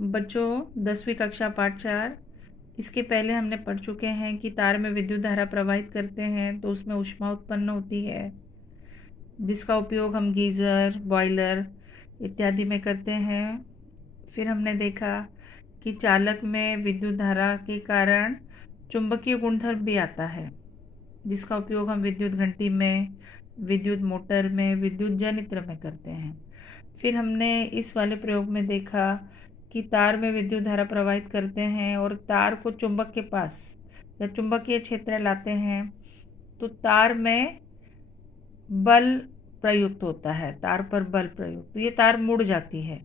बच्चों 10वीं कक्षा पाठ 4 इसके पहले हमने पढ़ चुके हैं कि तार में विद्युत धारा प्रवाहित करते हैं तो उसमें ऊष्मा उत्पन्न होती है, जिसका उपयोग हम गीज़र, बॉयलर इत्यादि में करते हैं। फिर हमने देखा कि चालक में विद्युत धारा के कारण चुंबकीय गुणधर्म भी आता है, जिसका उपयोग हम विद्युत घंटी में, विद्युत मोटर में, विद्युत जनित्र में करते हैं। फिर हमने इस वाले प्रयोग में देखा कि तार में विद्युत धारा प्रवाहित करते हैं और तार को चुंबक के पास या चुंबकीय क्षेत्र लाते हैं तो तार में बल प्रयुक्त होता है, तार पर बल प्रयुक्त, तो ये तार मुड़ जाती है।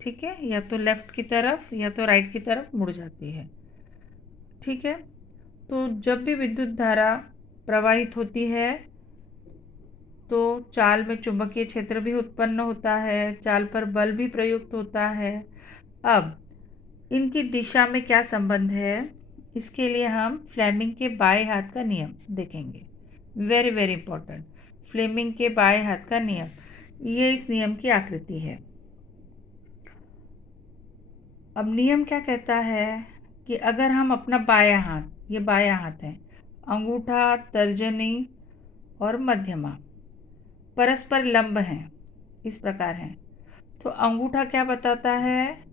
ठीक है, या तो लेफ़्ट की तरफ या तो राइट की तरफ मुड़ जाती है। ठीक है, तो जब भी विद्युत धारा प्रवाहित होती है तो चाल में चुंबकीय क्षेत्र भी उत्पन्न होता है, चाल पर बल भी प्रयुक्त होता है। अब इनकी दिशा में क्या संबंध है, इसके लिए हम फ्लेमिंग के बाएं हाथ का नियम देखेंगे। वेरी वेरी इंपॉर्टेंट, फ्लेमिंग के बाएं हाथ का नियम, ये इस नियम की आकृति है। अब नियम क्या कहता है कि अगर हम अपना बायां हाथ, ये बायां हाथ है, अंगूठा, तर्जनी और मध्यमा परस्पर लंब हैं, इस प्रकार हैं, तो अंगूठा क्या बताता है,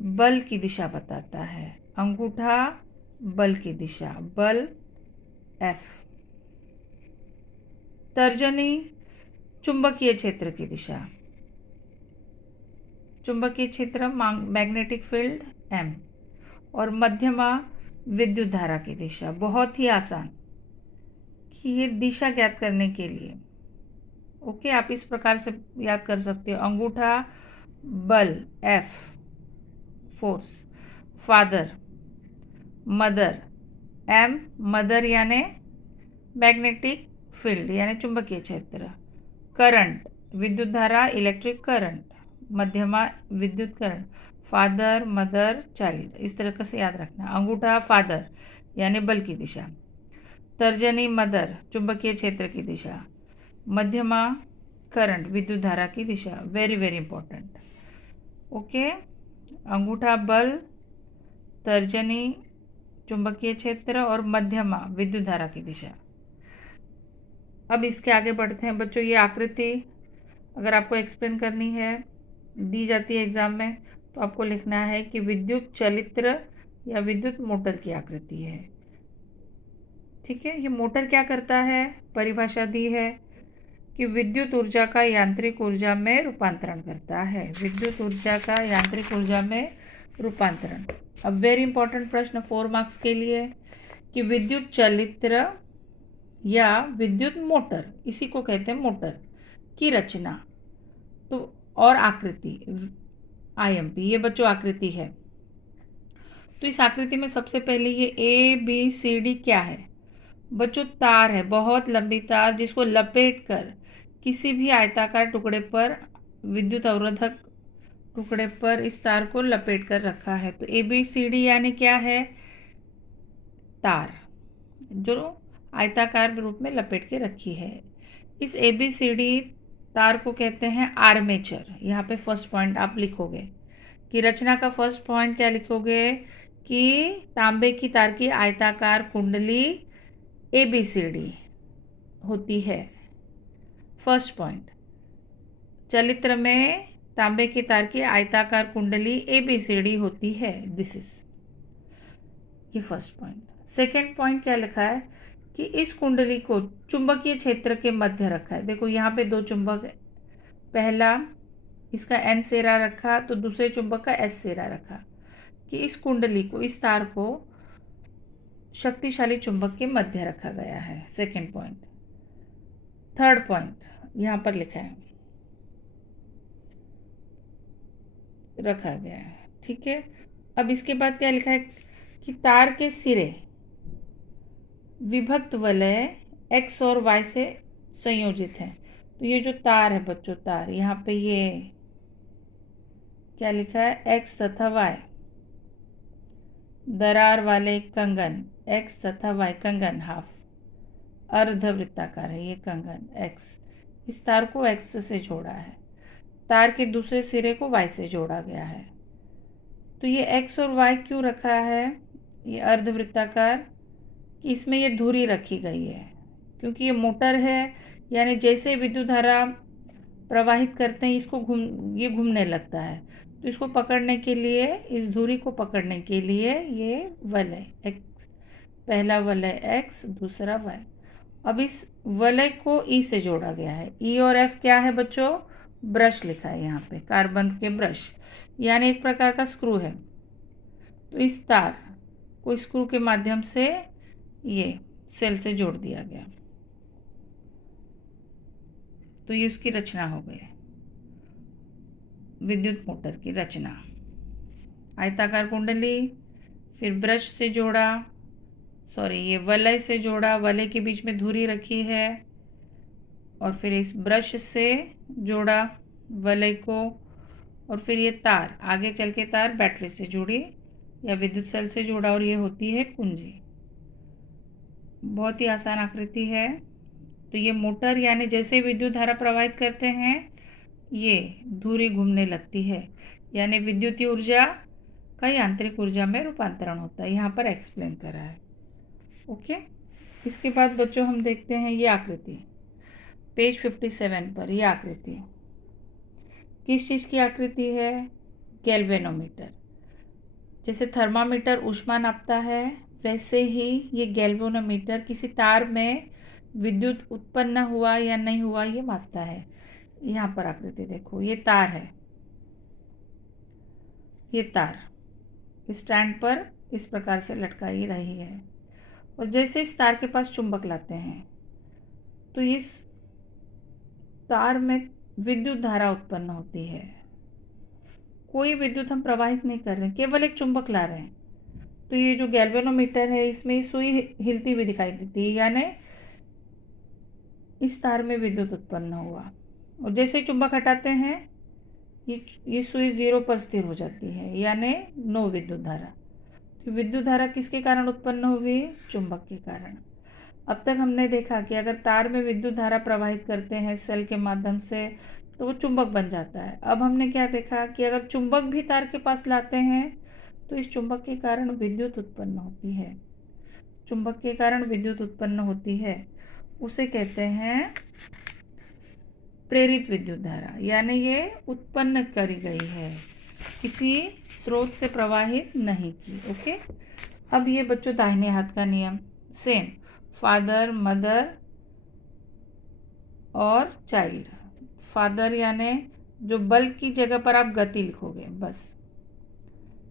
बल की दिशा बताता है। अंगूठा बल की दिशा, बल F। तर्जनी चुंबकीय क्षेत्र की दिशा, चुंबकीय क्षेत्र मैग्नेटिक फील्ड M। और मध्यमा विद्युत धारा की दिशा। बहुत ही आसान कि ये दिशा ज्ञात करने के लिए ओके आप इस प्रकार से याद कर सकते हो। अंगूठा बल F, force, father mother M, mother यानी मैग्नेटिक फील्ड यानी चुंबकीय क्षेत्र, करंट विद्युत धारा इलेक्ट्रिक करंट, मध्यमा विद्युत करंट, फादर मदर चाइल्ड, इस तरह से याद रखना। अंगूठा फादर यानी बल की दिशा, तर्जनी मदर चुंबकीय क्षेत्र की दिशा, मध्यमा करंट विद्युत धारा की दिशा। Very very important. ओके, अंगूठा बल, तर्जनी चुंबकीय क्षेत्र और मध्यमा विद्युत धारा की दिशा। अब इसके आगे बढ़ते हैं बच्चों। ये आकृति अगर आपको एक्सप्लेन करनी है, दी जाती है एग्जाम में, तो आपको लिखना है कि विद्युत चलित्र या विद्युत मोटर की आकृति है। ठीक है, ये मोटर क्या करता है, परिभाषा दी है कि विद्युत ऊर्जा का यांत्रिक ऊर्जा में रूपांतरण करता है, विद्युत ऊर्जा का यांत्रिक ऊर्जा में रूपांतरण। अब वेरी इंपॉर्टेंट प्रश्न 4 मार्क्स के लिए कि विद्युत चलित्र या विद्युत मोटर, इसी को कहते हैं मोटर, की रचना तो और आकृति IMP, ये बच्चों आकृति है। तो इस आकृति में सबसे पहले ये ABCD क्या है बच्चों, तार है, बहुत लंबी तार जिसको लपेट कर किसी भी आयताकार टुकड़े पर, विद्युत अवरोधक टुकड़े पर इस तार को लपेट कर रखा है। तो ABCD यानी क्या है, तार जो आयताकार रूप में लपेट के रखी है। इस ABCD तार को कहते हैं आर्मेचर। यहाँ पे फर्स्ट पॉइंट आप लिखोगे कि रचना का फर्स्ट पॉइंट क्या लिखोगे कि तांबे की तार की आयताकार कुंडली ABCD होती है। फर्स्ट पॉइंट, चलित्र में तांबे की तार की आयताकार कुंडली ABCD होती है। दिस इज ये फर्स्ट पॉइंट। सेकेंड पॉइंट क्या लिखा है कि इस कुंडली को चुंबकीय क्षेत्र के मध्य रखा है। देखो यहाँ पे दो चुंबक है, पहला इसका N सिरा रखा तो दूसरे चुंबक का S सिरा रखा, कि इस कुंडली को, इस तार को शक्तिशाली चुंबक के मध्य रखा गया है। Second point. थर्ड पॉइंट यहाँ पर लिखा है, रखा गया है। ठीक है, अब इसके बाद क्या लिखा है कि तार के सिरे विभक्त वलय X और Y से संयोजित हैं। तो ये जो तार है बच्चों, तार यहाँ पे ये क्या लिखा है, X तथा Y, दरार वाले कंगन X तथा Y, कंगन हाफ अर्धवृत्ताकार है, ये कंगन X, इस तार को X से जोड़ा है, तार के दूसरे सिरे को Y से जोड़ा गया है। तो ये एक्स और वाई क्यों रखा है, ये अर्धवृत्ताकार, कि इसमें ये धुरी रखी गई है, क्योंकि ये मोटर है, यानी जैसे विद्युत धारा प्रवाहित करते हैं ये घूमने लगता है। तो इसको पकड़ने के लिए, इस धुरी को पकड़ने के लिए ये वलय एक्स, पहला वलय एक्स, दूसरा वाई। अब इस वलय को ई से जोड़ा गया है। ई और एफ क्या है बच्चों, ब्रश लिखा है यहाँ पे, कार्बन के ब्रश, यानी एक प्रकार का स्क्रू है। तो इस तार को स्क्रू के माध्यम से ये सेल से जोड़ दिया गया। तो ये उसकी रचना हो गई, विद्युत मोटर की रचना। आयताकार कुंडली, फिर ब्रश से जोड़ा, ये वलय से जोड़ा, वलय के बीच में धुरी रखी है, और फिर इस ब्रश से जोड़ा वलय को, और फिर ये तार, आगे चल के तार बैटरी से जुड़ी या विद्युत सेल से जोड़ा, और ये होती है कुंजी। बहुत ही आसान आकृति है। तो ये मोटर, यानी जैसे विद्युत धारा प्रवाहित करते हैं ये धुरी घूमने लगती है, यानी विद्युतीय ऊर्जा का यांत्रिक ऊर्जा में रूपांतरण होता है, यहाँ पर एक्सप्लेन करा है। ओके, इसके बाद बच्चों हम देखते हैं ये आकृति पेज 57 पर। ये आकृति किस चीज़ की आकृति है, गैल्वेनोमीटर। जैसे थर्मामीटर ऊष्मा नापता है, वैसे ही ये गैल्वेनोमीटर किसी तार में विद्युत उत्पन्न हुआ या नहीं हुआ ये मापता है। यहाँ पर आकृति देखो, ये तार है, ये तार स्टैंड पर इस प्रकार से लटकाई रही है, और जैसे इस तार के पास चुंबक लाते हैं तो इस तार में विद्युत धारा उत्पन्न होती है। कोई विद्युत हम प्रवाहित नहीं कर रहे हैं, केवल एक चुंबक ला रहे हैं। तो ये जो गैल्वेनोमीटर है इसमें सुई हिलती हुई दिखाई देती है, यानी इस तार में विद्युत उत्पन्न हुआ, और जैसे चुंबक हटाते हैं ये सुई 0 पर स्थिर हो जाती है, यानी नो विद्युत धारा। तो विद्युत धारा किसके कारण उत्पन्न हुई, चुंबक के कारण। अब तक हमने देखा कि अगर तार में विद्युत धारा प्रवाहित करते हैं सेल के माध्यम से तो वो चुंबक बन जाता है। अब हमने क्या देखा कि अगर चुंबक भी तार के पास लाते हैं तो इस चुंबक के कारण विद्युत उत्पन्न होती है। चुंबक के कारण विद्युत उत्पन्न होती है, उसे कहते हैं प्रेरित विद्युत धारा, यानी ये उत्पन्न करी गई है, किसी स्रोत से प्रवाहित नहीं की। ओके, अब ये बच्चों दाहिने हाथ का नियम सेम, फादर, मदर और चाइल्ड। फादर यानी जो बल की जगह पर आप गति लिखोगे बस,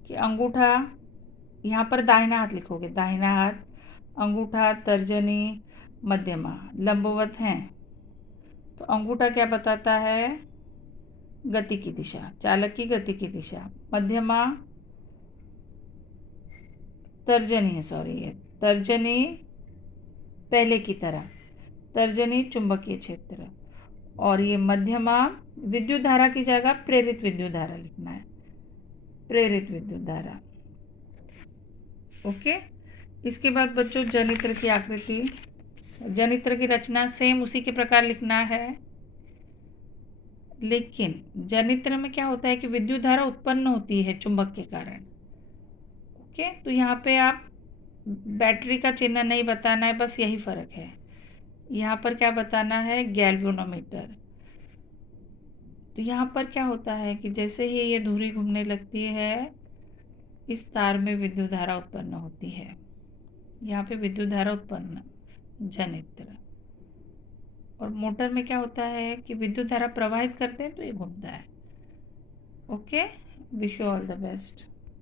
कि अंगूठा, यहाँ पर दाहिना हाथ लिखोगे, दाहिना हाथ, अंगूठा, तर्जनी, मध्यमा लंबवत हैं। तो अंगूठा क्या बताता है, गति की दिशा, चालक की गति की दिशा। मध्यमा तर्जनी है, ये तर्जनी पहले की तरह, तर्जनी चुंबकीय क्षेत्र, और ये मध्यमा विद्युत धारा की जगह प्रेरित विद्युत धारा लिखना है, प्रेरित विद्युत धारा। ओके, इसके बाद बच्चों जनित्र की आकृति, जनित्र की रचना सेम उसी के प्रकार लिखना है, लेकिन जनित्र में क्या होता है कि विद्युत धारा उत्पन्न होती है चुंबक के कारण। ओके, तो यहाँ पे आप बैटरी का चिन्ह नहीं बताना है, बस यही फर्क है। यहाँ पर क्या बताना है, गैल्वेनोमीटर। तो यहाँ पर क्या होता है कि जैसे ही ये धुरी घूमने लगती है इस तार में विद्युत धारा उत्पन्न होती है, यहाँ पे विद्युत धारा उत्पन्न, जनित्र। और मोटर में क्या होता है कि विद्युत धारा प्रवाहित करते हैं तो ये घूमता है। Okay, wish you all the best.